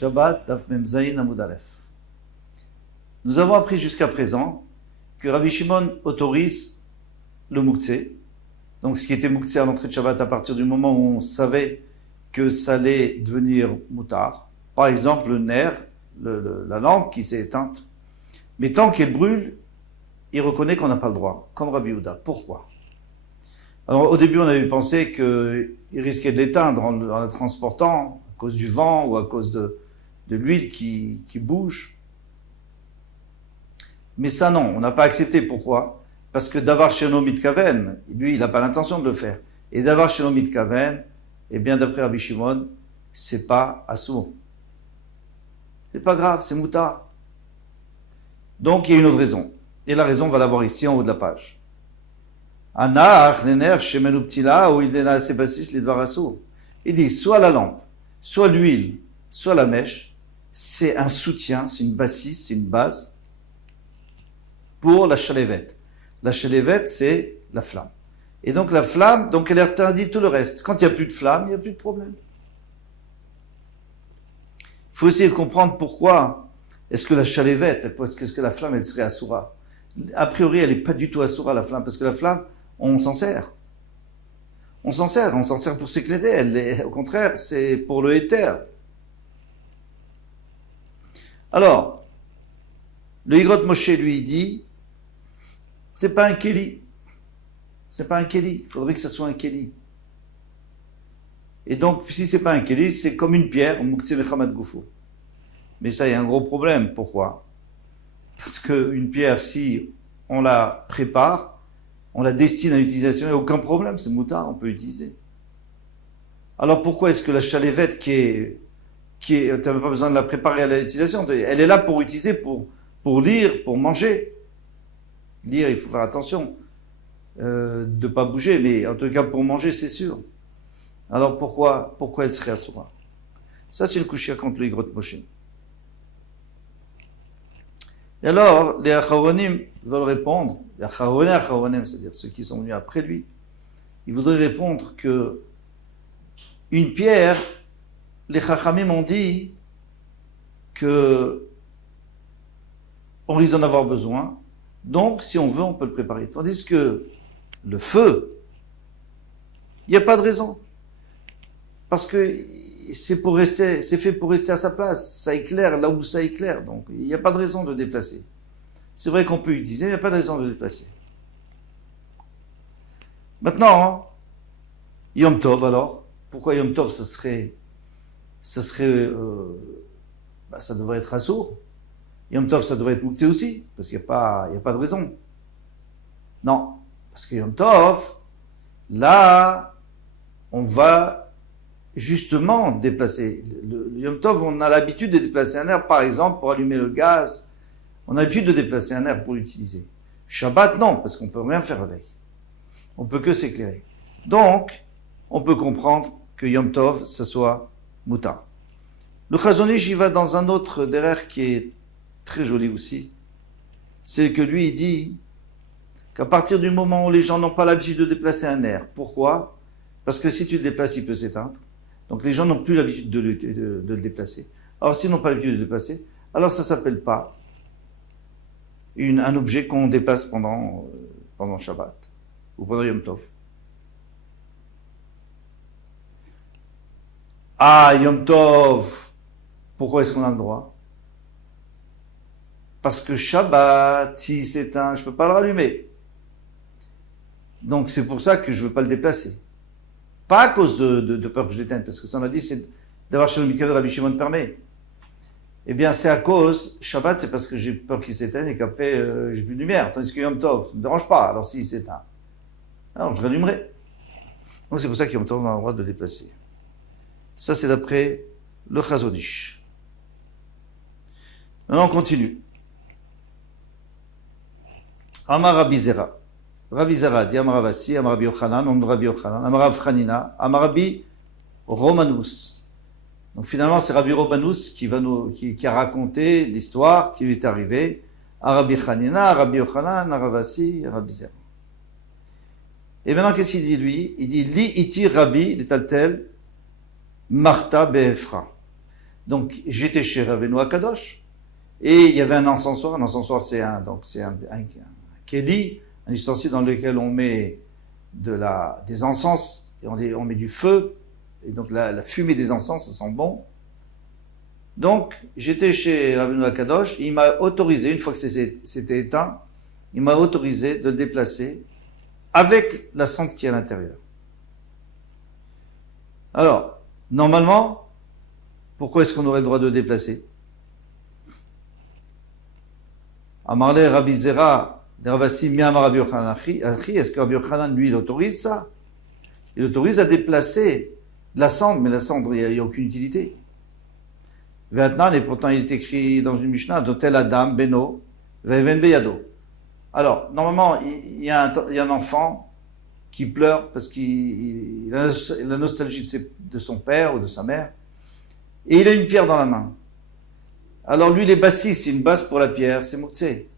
Shabbat, Daf Mem Zayin Amud Aleph. Nous avons appris jusqu'à présent que Rabbi Shimon autorise le Mouktsé. Donc ce qui était Mouktsé à l'entrée de Shabbat à partir du moment où on savait que ça allait devenir Moutar. Par exemple, le nerf, la lampe qui s'est éteinte. Mais tant qu'elle brûle, il reconnaît qu'on n'a pas le droit, comme Rabbi Yehuda. Pourquoi? Alors au début on avait pensé qu'il risquait de l'éteindre en la transportant à cause du vent ou à cause de l'huile qui bouge. Mais ça non, on n'a pas accepté. Pourquoi? Parce que Davar Sheno Mitkaven, lui il n'a pas l'intention de le faire. Et Davar Sheno Mitkaven, eh bien d'après Rabbi Shimon, c'est pas assourd. C'est pas grave, c'est moutar. Donc il y a une autre raison. Et la raison on va la voir ici en haut de la page. Il dit soit la lampe, soit l'huile, soit la mèche, c'est un soutien, c'est une bassisse, c'est une base pour la chalévette. La chalévette, c'est la flamme. Et donc la flamme, donc elle interdit tout le reste. Quand il n'y a plus de flamme, il n'y a plus de problème. Il faut essayer de comprendre pourquoi est-ce que la chalévette, est-ce que la flamme, elle serait assoura. A priori, elle n'est pas du tout assoura, la flamme, parce que la flamme, on s'en sert. On s'en sert pour s'éclairer. Au contraire, c'est pour le éther. Alors, le Higrot Moshe lui dit, c'est pas un kéli. C'est pas un kéli. Il faudrait que ça soit un kéli. Et donc, si c'est pas un kéli, c'est comme une pierre, Mouktsé Mechamad Goufo. Mais ça, il y a un gros problème. Pourquoi? Parce qu'une pierre, si on la prépare, on la destine à l'utilisation, il n'y a aucun problème, c'est moutard, on peut l'utiliser. Alors pourquoi est-ce que la chalévette tu n'as pas besoin de la préparer à l'utilisation, elle est là pour utiliser, pour lire, pour manger. Lire, il faut faire attention de ne pas bouger, mais en tout cas pour manger, c'est sûr. Alors pourquoi elle serait assoura? Ça, c'est une couchia contre le Higrot Moshe. Et alors, les Acharonim veulent répondre, les Acharonim, c'est-à-dire ceux qui sont venus après lui, ils voudraient répondre que une pierre, les Chachamim ont dit que on risque d'en avoir besoin, donc si on veut, on peut le préparer. Tandis que le feu, il n'y a pas de raison. Parce que c'est fait pour rester à sa place. Ça éclaire là où ça éclaire. Donc, il n'y a pas de raison de déplacer. C'est vrai qu'on peut utiliser, mais il n'y a pas de raison de déplacer. Maintenant, Yom Tov, alors. Pourquoi Yom Tov, ça devrait être assour. Yom Tov, ça devrait être Mouktsé aussi. Parce qu'il n'y a pas de raison. Non. Parce que Yom Tov, là, on va justement déplacer. Le Yom Tov, on a l'habitude de déplacer un air, par exemple, pour allumer le gaz. On a l'habitude de déplacer un air pour l'utiliser. Shabbat, non, parce qu'on peut rien faire avec. On peut que s'éclairer. Donc, on peut comprendre que Yom Tov, ça soit Moutar. Le Chazon Ish, il va dans un autre derrière qui est très joli aussi. C'est que lui, il dit qu'à partir du moment où les gens n'ont pas l'habitude de déplacer un air, pourquoi? Parce que si tu le déplaces, il peut s'éteindre. Donc les gens n'ont plus l'habitude de le déplacer. Alors s'ils n'ont pas l'habitude de le déplacer, alors ça ne s'appelle pas un objet qu'on déplace pendant Shabbat ou pendant Yom Tov. Ah, Yom Tov, pourquoi est-ce qu'on a le droit? Parce que Shabbat, si c'est je ne peux pas le rallumer. Donc c'est pour ça que je ne veux pas le déplacer. Pas à cause de peur que je l'éteigne, parce que ça m'a dit, c'est d'avoir chez le Mitkaven, Rabbi Shimon permet. Eh bien, c'est à cause, Shabbat, c'est parce que j'ai peur qu'il s'éteigne et qu'après, j'ai plus de lumière. Tandis que Yom Tov, ça ne me dérange pas, alors s'il s'éteint. Alors, je rallumerai. Donc, c'est pour ça que Yom Tov a le droit de le déplacer. Ça, c'est d'après le Chazon Ish. Maintenant, on continue. Amar Rabbi Zera. Rabbi Zera dit Amar Ravasi, Amar Rabbi Yochanan, nom de Rabbi Yochanan, Amar Rav Chanina, Amar Rabbi Romanus. Donc finalement, c'est Rabbi Romanus qui a raconté l'histoire qui lui est arrivée à Rabbi Chanina, à Rabbi Yochanan, à Ravasi, à Rabbi Zera. Et maintenant, qu'est-ce qu'il dit lui? Il dit Li iti Rabbi, il est tel, Martha Be'efra. Donc, j'étais chez Rabbeinu Akadosh, et il y avait un encensoir. Un encensoir, c'est un kéli, un ustensile dans lequel on met des encens, et on met du feu, et donc la fumée des encens, ça sent bon. Donc, j'étais chez Rabbeinu Akadosh, et il m'a autorisé, une fois que c'était éteint, il m'a autorisé de le déplacer avec la cendre qui est à l'intérieur. Alors, normalement, pourquoi est-ce qu'on aurait le droit de le déplacer? Amarle Rabbi Zera, Ravasi Miamar Rabbi Yochanan Achi, est-ce que Rabbi Yochanan, lui, il autorise ça? Il autorise à déplacer de la cendre, mais la cendre, il n'y a aucune utilité. Ve'atnan, et pourtant il est écrit dans une Mishnah, Dotel Adam Beno, Ve'ven Beyado. Alors, normalement, il y a un enfant qui pleure parce qu'il a la nostalgie de son père ou de sa mère, et il a une pierre dans la main. Alors lui, il est bassiste, c'est une base pour la pierre, c'est Mouktsé.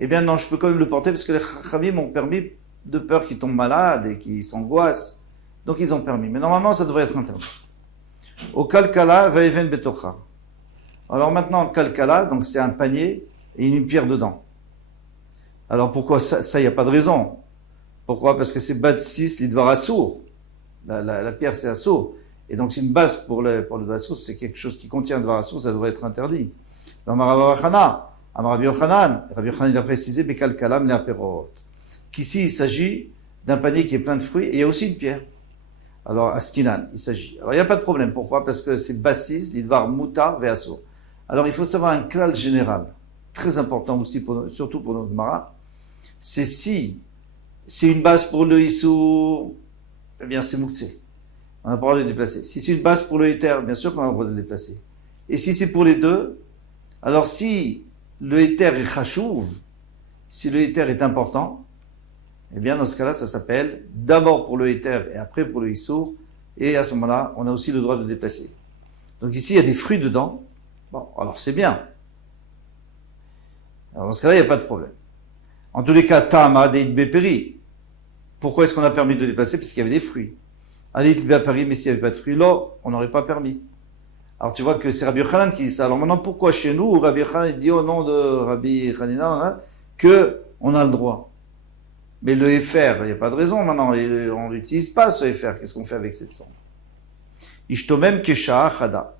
Eh bien non, je peux quand même le porter parce que les Chachamim m'ont permis de peur qu'il tombe malade et qu'il s'angoisse. Donc ils ont permis. Mais normalement, ça devrait être interdit. Au Kalkala, Vaeven Betocha. Alors maintenant, Kalkala, donc c'est un panier et une pierre dedans. Alors pourquoi ça, il n'y a pas de raison. Pourquoi? Parce que c'est Batsis, l'Idvar Assour. La pierre, c'est Assour. Et donc c'est une base pour le Assour, c'est quelque chose qui contient Idvar Assour, ça devrait être interdit. Rabbi Yochanan, il a précisé, Bekalkalam Leaperot. Qu'ici, il s'agit d'un panier qui est plein de fruits et il y a aussi une pierre. Alors, Askinan, il s'agit. Alors, il n'y a pas de problème. Pourquoi? Parce que c'est Bassis, l'Idvar Mutar, Veassour. Alors, il faut savoir un klal général, très important aussi, surtout pour notre Mara. C'est si c'est une base pour le Issour, eh bien, c'est Mouktsé. On n'a pas le droit de le déplacer. Si c'est une base pour le Éther, bien sûr qu'on a le droit de le déplacer. Et si c'est pour les deux, alors si le Éther est chachouv, si le Éther est important, eh bien, dans ce cas-là, ça s'appelle d'abord pour le Éther et après pour le Issour. Et à ce moment-là, on a aussi le droit de le déplacer. Donc ici, il y a des fruits dedans. Bon, alors c'est bien. Alors dans ce cas-là, il n'y a pas de problème. En tous les cas, Tama Deit Beperi. Pourquoi est-ce qu'on a permis de le déplacer? Parce qu'il y avait des fruits. Deit Beperi, mais s'il n'y avait pas de fruits, là, on n'aurait pas permis. Alors tu vois que c'est Rabbi Yochanan qui dit ça. Alors maintenant, pourquoi chez nous, Rabbi Yochanan dit au nom de Rabbi Hanina que on a le droit? Mais le Efer, il n'y a pas de raison maintenant, on n'utilise pas ce Efer. Qu'est-ce qu'on fait avec cette cendre? Ishtomem Kesha Chada.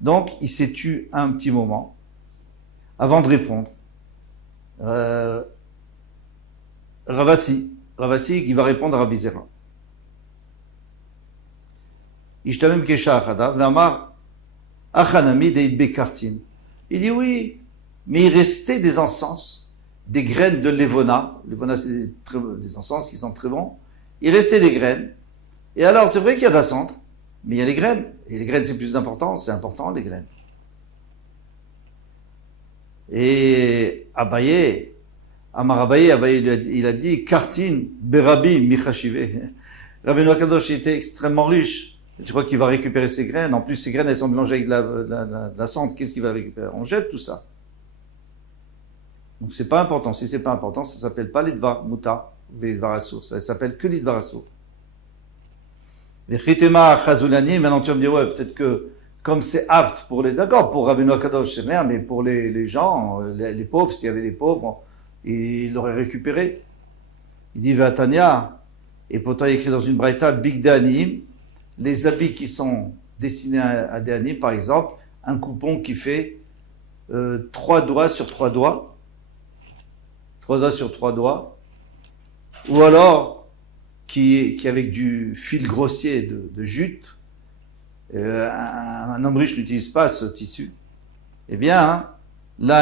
Donc, il s'est tu un petit moment avant de répondre. Ravasi, il va répondre à Rabbi Zera. Ishtomem Kesha Chada, Vamar Achanami Deid Bekartin. Il dit oui, mais il restait des encens, des graines de Levona. Levona, c'est des encens qui sont très bons. Il restait des graines. Et alors, c'est vrai qu'il y a de la cendre, mais il y a les graines. Et les graines, c'est plus important. C'est important, les graines. Et Abaye, il a dit, Kartin, Berabi, Michashive. Rabbeinu Akadosh était extrêmement riche. Tu crois qu'il va récupérer ses graines? En plus, ces graines, elles sont mélangées avec de la cendre. Qu'est-ce qu'il va récupérer? On jette tout ça. Donc c'est pas important. Si c'est pas important, ça s'appelle pas l'idvar muta, l'idvar assour. Ça s'appelle que l'idvar assour. Les chitema chazulani, maintenant tu vas me dire, ouais, peut-être que, comme c'est apte pour d'accord, pour Rabbeinu Akadosh, c'est rien, mais pour les gens, les pauvres, s'il y avait des pauvres, il l'aurait récupéré. Il dit, Vatania, et pourtant il écrit dans une braïta, Big Danim, les habits qui sont destinés à des animes, par exemple, un coupon qui fait 3 doigts sur 3 doigts, 3 doigts sur 3 doigts, ou alors qui avec du fil grossier de jute. Un homme riche n'utilise pas ce tissu. Eh bien, les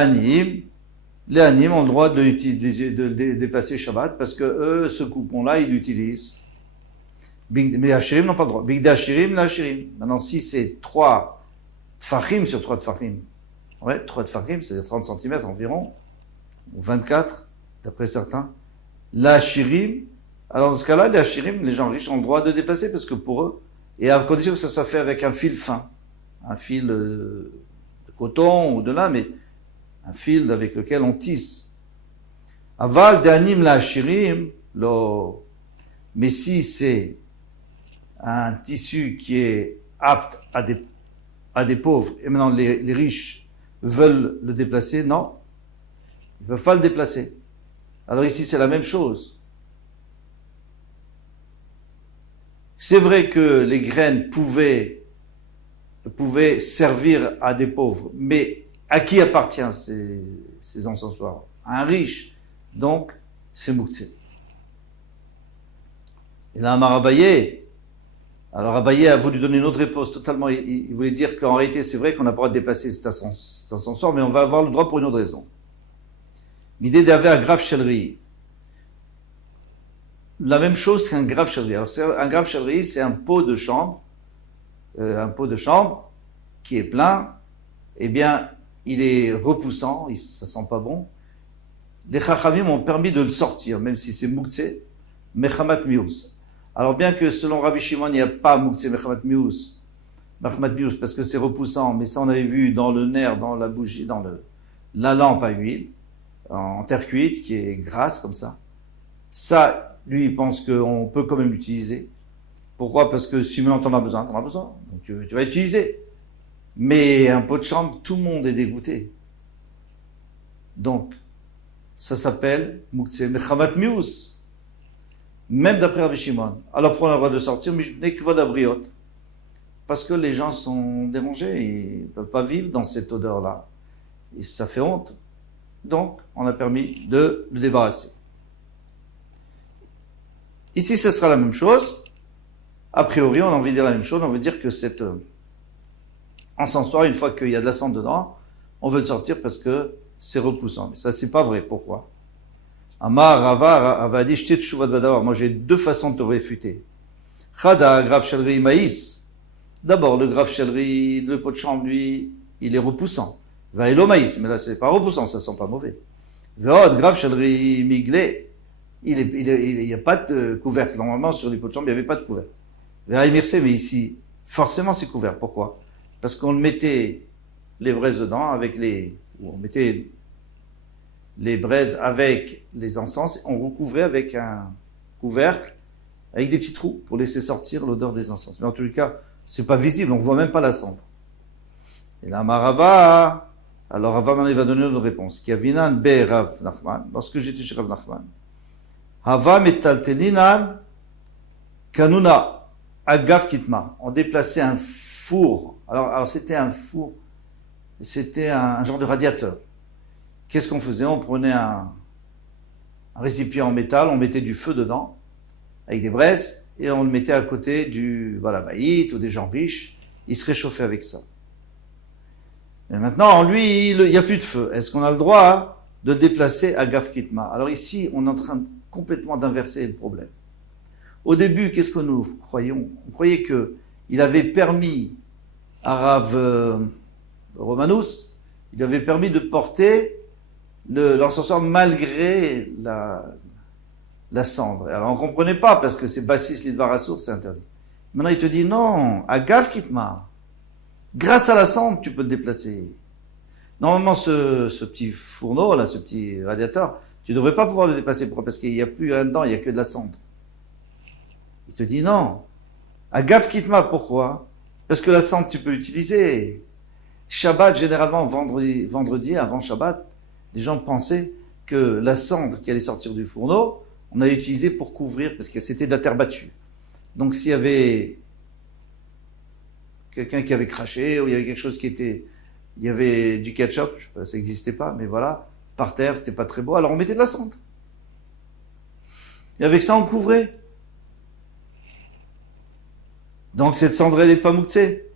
animes ont le droit de le déplacer Shabbat parce que eux, ce coupon-là, ils l'utilisent. Mais les Hachirim n'ont pas le droit. Big Hachirim, les Hachirim. Maintenant, si c'est 3 tfachim sur 3 tfachim, ouais, 3 tfachim, c'est-à-dire 30 cm environ, ou 24, d'après certains, la Hachirim, alors dans ce cas-là, les Hachirim, les gens riches ont le droit de déplacer parce que pour eux, et à condition que ça soit fait avec un fil fin, un fil de coton ou de lin, mais un fil avec lequel on tisse. Aval d'anime la Hachirim, mais si c'est un tissu qui est apte à des pauvres, et maintenant les riches veulent le déplacer, non, ils ne peuvent pas le déplacer. Alors ici, c'est la même chose. C'est vrai que les graines pouvaient servir à des pauvres, mais à qui appartient ces encensoirs? À un riche. Donc, c'est Mouktsé. Et là, Amar Abaye, alors Abaye a voulu donner une autre réponse totalement, il voulait dire qu'en réalité, c'est vrai qu'on n'a pas le droit de déplacer cet encensoir, mais on va avoir le droit pour une autre raison. L'idée d'avoir un grave chalerie. La même chose qu'un grave chalerie. Alors, un grave chalerie, c'est un pot de chambre qui est plein, eh bien, il est repoussant, ça sent pas bon. Les Chachamim ont permis de le sortir, même si c'est Mouktsé, Mechamat Mius. Alors, bien que selon Rabbi Shimon, il n'y a pas Mouktsé, Mechamat Mius, parce que c'est repoussant, mais ça on avait vu dans le nerf, dans la bougie, dans la lampe à huile, en terre cuite, qui est grasse comme ça. Ça, lui, il pense qu'on peut quand même l'utiliser. Pourquoi? Parce que si maintenant t'en as besoin. Donc tu vas utiliser. Mais un pot de chambre, tout le monde est dégoûté. Donc, ça s'appelle Mouktsé Mechamat Mius. Même d'après Rabbi Shimon. Alors pourquoi on a le droit de sortir? Mais je n'ai que Vodabriot. Parce que les gens sont dérangés. Ils ne peuvent pas vivre dans cette odeur-là. Et ça fait honte. Donc, on a permis de le débarrasser. Ici, ce sera la même chose. A priori, on a envie de dire la même chose. On veut dire que cet encensoir, une fois qu'il y a de la cendre dedans, on veut le sortir parce que c'est repoussant. Mais ça, c'est pas vrai. Pourquoi? Amar, Rava, avait dit, j'étais tchouvat badavar. Moi, j'ai deux façons de te réfuter. Chada, grave chalerie, maïs. D'abord, le grave chalerie, le pot de chambre, lui, il est repoussant. Vaïlo maïs. Mais là, c'est pas repoussant, ça sent pas mauvais. Veod, grave chalerie, miglé. Il n'y a pas de couvercle. Normalement, sur les pots de chambre, il n'y avait pas de couvercle. Veïmirse, mais ici, forcément, c'est couvert. Pourquoi? Parce qu'on mettait les braises dedans on mettait les braises avec les encens, on recouvrait avec un couvercle, avec des petits trous pour laisser sortir l'odeur des encens. Mais en tous les cas, c'est pas visible, on voit même pas la cendre. Et là, Marava, alors Rava il va donner une réponse. Kiavinan be Rav Nachman, lorsque j'étais chez Rav Nachman, Hava metaltelinan kanuna agaf kitma. On déplaçait un four. Alors c'était un four, c'était un genre de radiateur. Qu'est-ce qu'on faisait? On prenait un récipient en métal, on mettait du feu dedans, avec des braises, et on le mettait à côté du balavaït ou des gens riches. Il se réchauffait avec ça. Et maintenant, lui, il n'y a plus de feu. Est-ce qu'on a le droit de déplacer à Gaf Kitma? Alors ici, on est en train complètement d'inverser le problème. Au début, qu'est-ce que nous croyions? On croyait qu'il avait permis à Rav Romanus, il avait permis de porter l'encensoir malgré la cendre. Alors on ne comprenait pas, parce que c'est Bassis Lidvar Assour, c'est interdit. Maintenant il te dit non, à Gav Kitma, grâce à la cendre, tu peux le déplacer. Normalement, ce petit fourneau, là, ce petit radiateur, tu ne devrais pas pouvoir le déplacer. Pourquoi? Parce qu'il n'y a plus rien dedans, il n'y a que de la cendre. Il te dit non. À Gav Kitma, pourquoi? Parce que la cendre, tu peux l'utiliser. Shabbat, généralement, vendredi, avant Shabbat, les gens pensaient que la cendre qui allait sortir du fourneau, on allait l'utiliser pour couvrir, parce que c'était de la terre battue. Donc s'il y avait quelqu'un qui avait craché, ou il y avait quelque chose il y avait du ketchup, je sais pas, ça n'existait pas, mais voilà, par terre, c'était pas très beau, alors on mettait de la cendre. Et avec ça, on couvrait. Donc cette cendre, elle n'est pas mouktsé.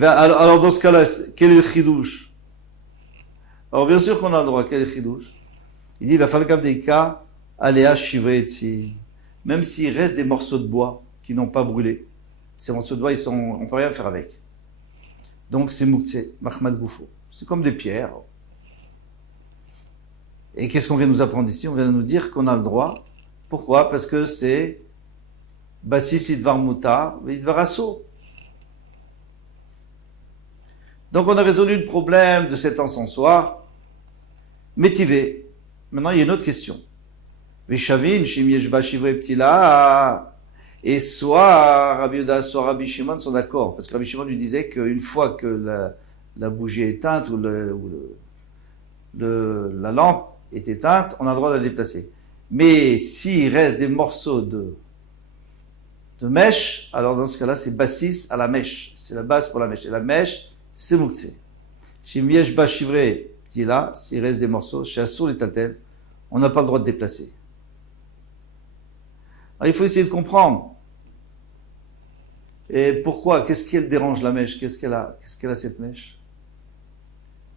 Alors dans ce cas-là, quel est le chidouche? Alors bien sûr qu'on a le droit, quel est le chidouche? Il dit, il va falloir comme des cas, aléa shivetzi. Même s'il reste des morceaux de bois qui n'ont pas brûlé. Ces morceaux de bois, on peut rien faire avec. Donc c'est mouktsé, Mahmad Goufo. C'est comme des pierres. Et qu'est-ce qu'on vient nous apprendre ici? On vient nous dire qu'on a le droit. Pourquoi? Parce que c'est Bassis Idvar Mutar, Idvar Assour. Donc on a résolu le problème de cet encensoir. Métivé. Maintenant il y a une autre question. Veshavin, Shim Yeshba Shivre Ptila. Et soit Rabbi Yehuda, soit Rabbi Shimon sont d'accord. Parce que Rabbi Shimon lui disait qu'une fois que la bougie est éteinte ou la lampe est éteinte, on a le droit de la déplacer. Mais s'il reste des morceaux de mèche, alors dans ce cas-là, c'est bassis à la mèche. C'est la base pour la mèche. Et la mèche, c'est mouktsé. Chez Miesh Bachivré, dit là, s'il reste des morceaux, chez Assour les Tatel, on n'a pas le droit de déplacer. Alors, il faut essayer de comprendre. Et pourquoi? Qu'est-ce qu'elle dérange la mèche? Qu'est-ce qu'elle a cette mèche?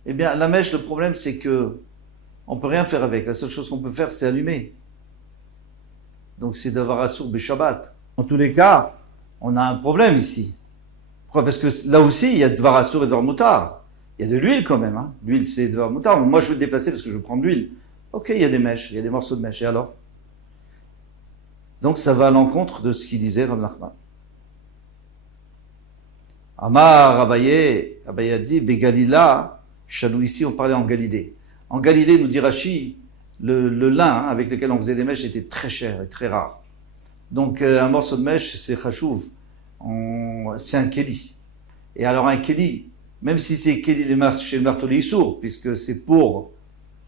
Eh bien, la mèche, le problème, c'est que on peut rien faire avec. La seule chose qu'on peut faire, c'est allumer. Donc, c'est d'avoir Assour Shabbat. En tous les cas, on a un problème ici. Pourquoi? Parce que là aussi, il y a Dvar Assour et Dvar Moutar. Il y a de l'huile quand même. Hein. L'huile, c'est Dvar Moutar. Moi, je veux le déplacer parce que je veux prendre l'huile. Ok, il y a des mèches, il y a des morceaux de mèches. Et alors? Donc, ça va à l'encontre de ce qu'il disait Rav Nachman. Amar Abaye a dit, Begalila, Chanou, ici, on parlait en Galilée. En Galilée, nous dit Rashi, le lin avec lequel on faisait des mèches était très cher et très rare. Donc, un morceau de mèche, c'est chachouv. C'est un kéli. Et alors, un kéli, même si c'est kéli chez le marteau sourd, puisque c'est pour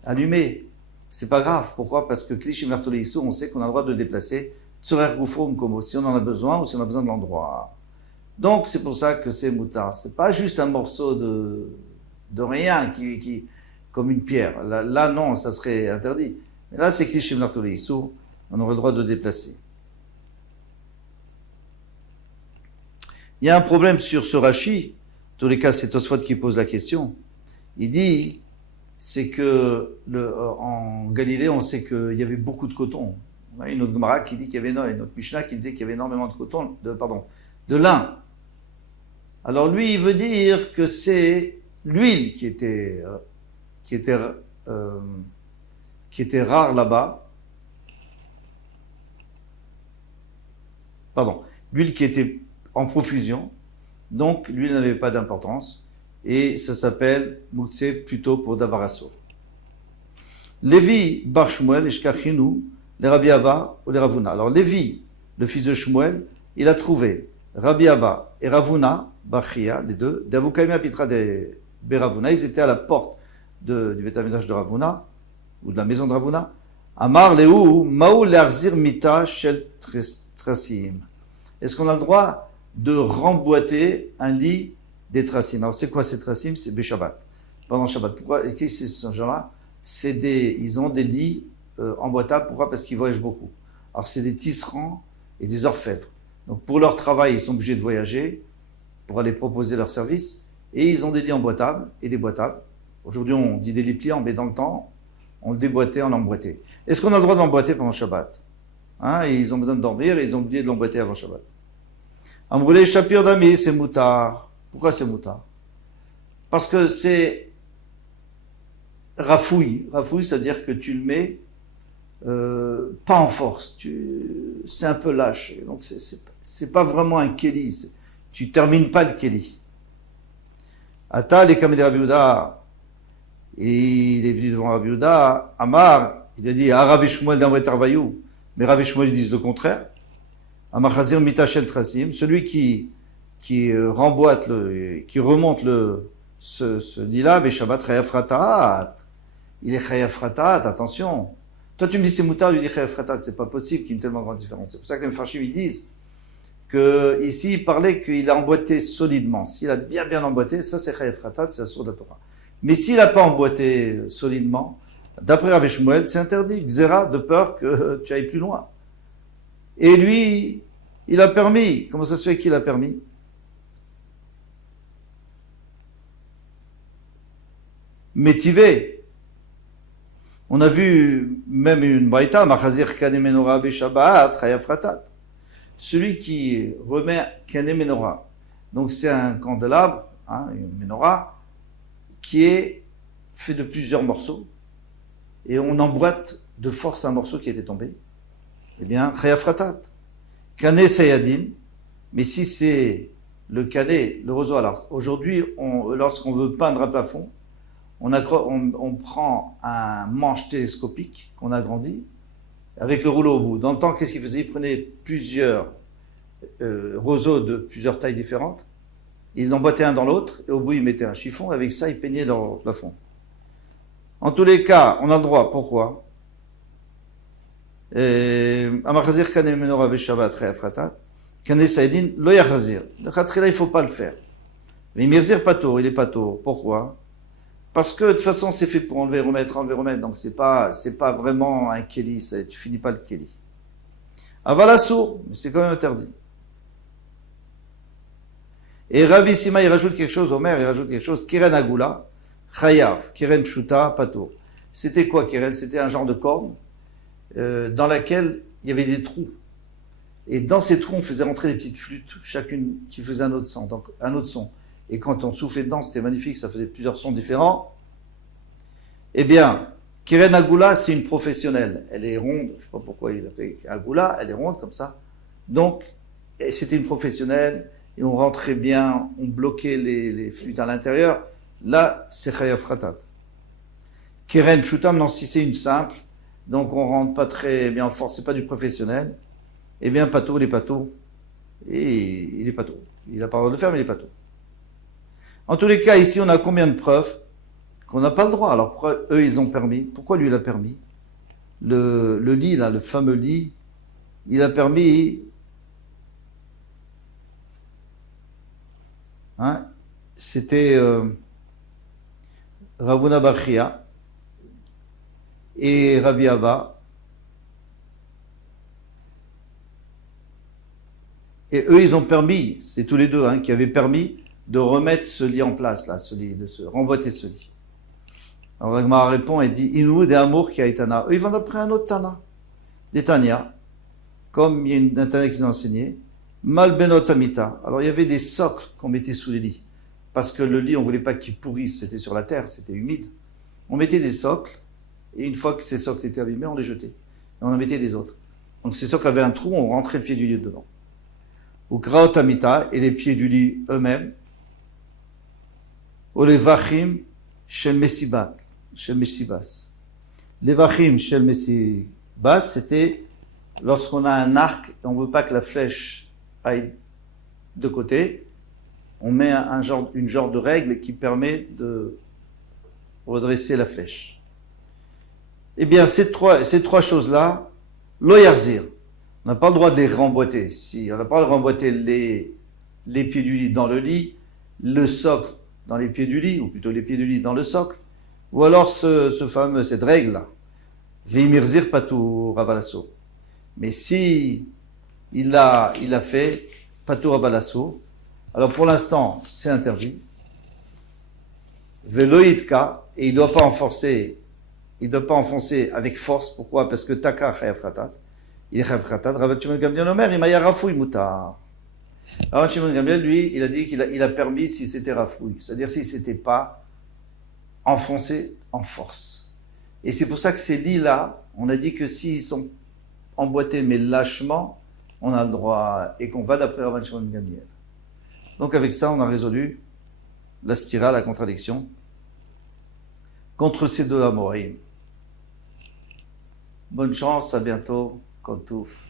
allumer, c'est pas grave. Pourquoi? Parce que kéli chez le marteau sourd, on sait qu'on a le droit de le déplacer, tsurer goufoum como, si on en a besoin ou si on a besoin de l'endroit. Donc, c'est pour ça que c'est moutard. C'est pas juste un morceau de rien qui comme une pierre. Là, non, ça serait interdit. Mais là, c'est kéli chez le marteau sourd, on aurait le droit de le déplacer. Il y a un problème sur ce Rashi. En tous les cas, c'est Tosfot qui pose la question. Il dit, c'est que en Galilée, on sait qu'il y avait beaucoup de coton. On a une autre Gemara qui dit qu'il y avait une autre Mishnah qui disait qu'il y avait énormément de coton, de lin. Alors lui, il veut dire que c'est l'huile qui était rare là-bas. Pardon, l'huile qui était en profusion, donc l'huile n'avait pas d'importance, et ça s'appelle Mouktsé plutôt pour Davar Assour. Lévi bar Shmuel, Ishkachinu, les Rabbi Abba ou les Ravuna. Alors Lévi, le fils de Shmuel, il a trouvé Rabbi Abba et Ravuna, Bachia, les deux, d'Avukaimia Pitra de Beravuna, ils étaient à la porte du Beth Amidrash de Ravuna, ou de la maison de Ravuna. Amar Lehu, Maou Le'arzir Mita Shel Trasim. Est-ce qu'on a le droit de remboîter un lit des trasim? Alors, c'est quoi ces trasim? C'est Beshabbat, pendant Shabbat. Pourquoi? Et qu'est-ce que c'est ce genre-là? Ils ont des lits emboîtables. Pourquoi? Parce qu'ils voyagent beaucoup. Alors, c'est des tisserands et des orfèvres. Donc, pour leur travail, ils sont obligés de voyager pour aller proposer leur service. Et ils ont des lits emboîtables et déboîtables. Aujourd'hui, on dit des lits pliants, mais dans le temps, on le déboîtait, on l'emboîtait. Est-ce qu'on a le droit de l'emboîter pendant Shabbat? Et ils ont besoin de dormir et ils ont oublié de l'emboîter avant Shabbat. Amroulé Shapir Dami, c'est moutard. Pourquoi c'est moutard? Parce que c'est rafouille. Rafouille, c'est-à-dire que tu le mets pas en force. C'est un peu lâche. Donc c'est pas vraiment un kéli. Tu termines pas le kéli. Ata les kamé de Rabbi Yehuda, et il est venu devant Rabbi Yehuda. Amar, il a dit Rav Shmuel d'Amret Tarvayou. Mais Rav Shmuel, ils disent le contraire. Amachazir mitachel trasim, celui qui remboîte qui remonte ce lit-là, Beshabbat chayav ratat. Il est chayav ratat, attention. Toi, tu me dis c'est moutard, lui dit chayav ratat, c'est pas possible qu'il y ait une tellement grande différence. C'est pour ça que les Mefarshim, ils disent que ici, il parlait qu'il a emboîté solidement. S'il a bien emboîté, ça c'est chayav ratat, c'est la source de la Torah. Mais s'il n'a pas emboîté solidement, d'après Rav Shmuel, c'est interdit, Xéra, de peur que tu ailles plus loin. Et lui, il a permis. Comment ça se fait qu'il a permis? Métivé. On a vu même une braïta, Machazir Kane Menora Beshabbat, Chayav Ratat. Celui qui remet Kane Menora. Donc c'est un candélabre, une menorah, qui est fait de plusieurs morceaux. Et on emboîte de force un morceau qui était tombé. Eh bien, Chayav Ratat. Kané Sayadin, mais si c'est le canet, le roseau, alors aujourd'hui, lorsqu'on veut peindre un plafond, on prend un manche télescopique qu'on agrandit avec le rouleau au bout. Dans le temps, qu'est-ce qu'il faisait? Il prenait plusieurs roseaux de plusieurs tailles différentes. Ils emboîtaient un dans l'autre, et au bout, ils mettaient un chiffon, et avec ça, ils peignaient leur plafond. En tous les cas, on a le droit. Pourquoi? Amachazir kane menorah beshabbat chayafratat. Kane saïdin lo yachazir. Le khatkhila, il ne faut pas le faire. Mais mirzir patour, il est patour. Pourquoi? Parce que de toute façon, c'est fait pour enlever, remettre. Donc c'est pas vraiment un keli, tu finis pas le keli. Avalassour, mais c'est quand même interdit. Et Rabbi Sima, il rajoute quelque chose, Omer, il rajoute quelque chose, Kiren Agula, Chayav, Kiren Pshuta, Patour. C'était quoi, Kiren? C'était un genre de corne dans laquelle il y avait des trous. Et dans ces trous, on faisait rentrer des petites flûtes, chacune qui faisait un autre son. Donc, un autre son. Et quand on soufflait dedans, c'était magnifique, ça faisait plusieurs sons différents. Eh bien, Kiren Agula, c'est une professionnelle. Elle est ronde, je ne sais pas pourquoi il l'appelait Agula, elle est ronde comme ça. Donc, c'était une professionnelle. Et on rentrait bien, on bloquait les flûtes à l'intérieur. Là, c'est Chayav Khatat. Keren Pshutam, non, si c'est une simple, donc on rentre pas très bien fort, c'est pas du professionnel. Eh bien, Pato, il est Pato. Et il est Pato. Il a pas le droit de le faire, mais il est Pato. En tous les cas, ici, on a combien de preuves qu'on n'a pas le droit? Alors, pourquoi eux, ils ont permis? Pourquoi lui, il a permis? Le lit, là, le fameux lit, il a permis... Hein, c'était Ravuna Bachia et Rabbi Abba. Et eux, ils ont permis, c'est tous les deux qui avaient permis de remettre ce lit en place, là, ce lit, de se remboîter ce lit. Alors Ragmar répond et dit Inou de Amour qui a Itana. Eux, ils vont d'après un autre Tana, des Tania, comme il y a un Tana qu'ils ont enseigné. Mal benot amita. Alors il y avait des socles qu'on mettait sous les lits. Parce que le lit, on voulait pas qu'il pourrisse, c'était sur la terre, c'était humide. On mettait des socles, et une fois que ces socles étaient abîmés, on les jetait. Et on en mettait des autres. Donc ces socles avaient un trou, on rentrait le pied du lit dedans. Ou graot amita, et les pieds du lit eux-mêmes. Ou les vachim shel mesibas. Les vachim shel mesibas, c'était lorsqu'on a un arc, et on veut pas que la flèche aille de côté, on met une genre de règle qui permet de redresser la flèche. Eh bien, ces trois choses-là, lo yarzir, on n'a pas le droit de les remboîter. Si on n'a pas le droit de remboîter les pieds du lit dans le lit, le socle dans les pieds du lit, ou plutôt les pieds du lit dans le socle, ou alors cette règle-là, veimirzir patou ravalasso. Mais si il a fait Patur Abalasso. Alors pour l'instant, c'est interdit. Veloïdka, et il ne doit pas enfoncer avec force. Pourquoi? Parce que Taka Chayav Khatat. Il est Chayav Khatat. Rav Shimon Gamliel Omer, il m'a rafouille mutar. Rav Shimon Gamliel, lui, il a dit qu'il a permis si c'était rafouille. C'est-à-dire si c'était pas enfoncé en force. Et c'est pour ça que ces lits-là, on a dit que s'ils sont emboîtés mais lâchement, on a le droit, et qu'on va d'après Rav Shimon Gamliel. Donc avec ça, on a résolu la stira, la contradiction, contre ces deux Amoraïm. Bonne chance, à bientôt, Koltouf.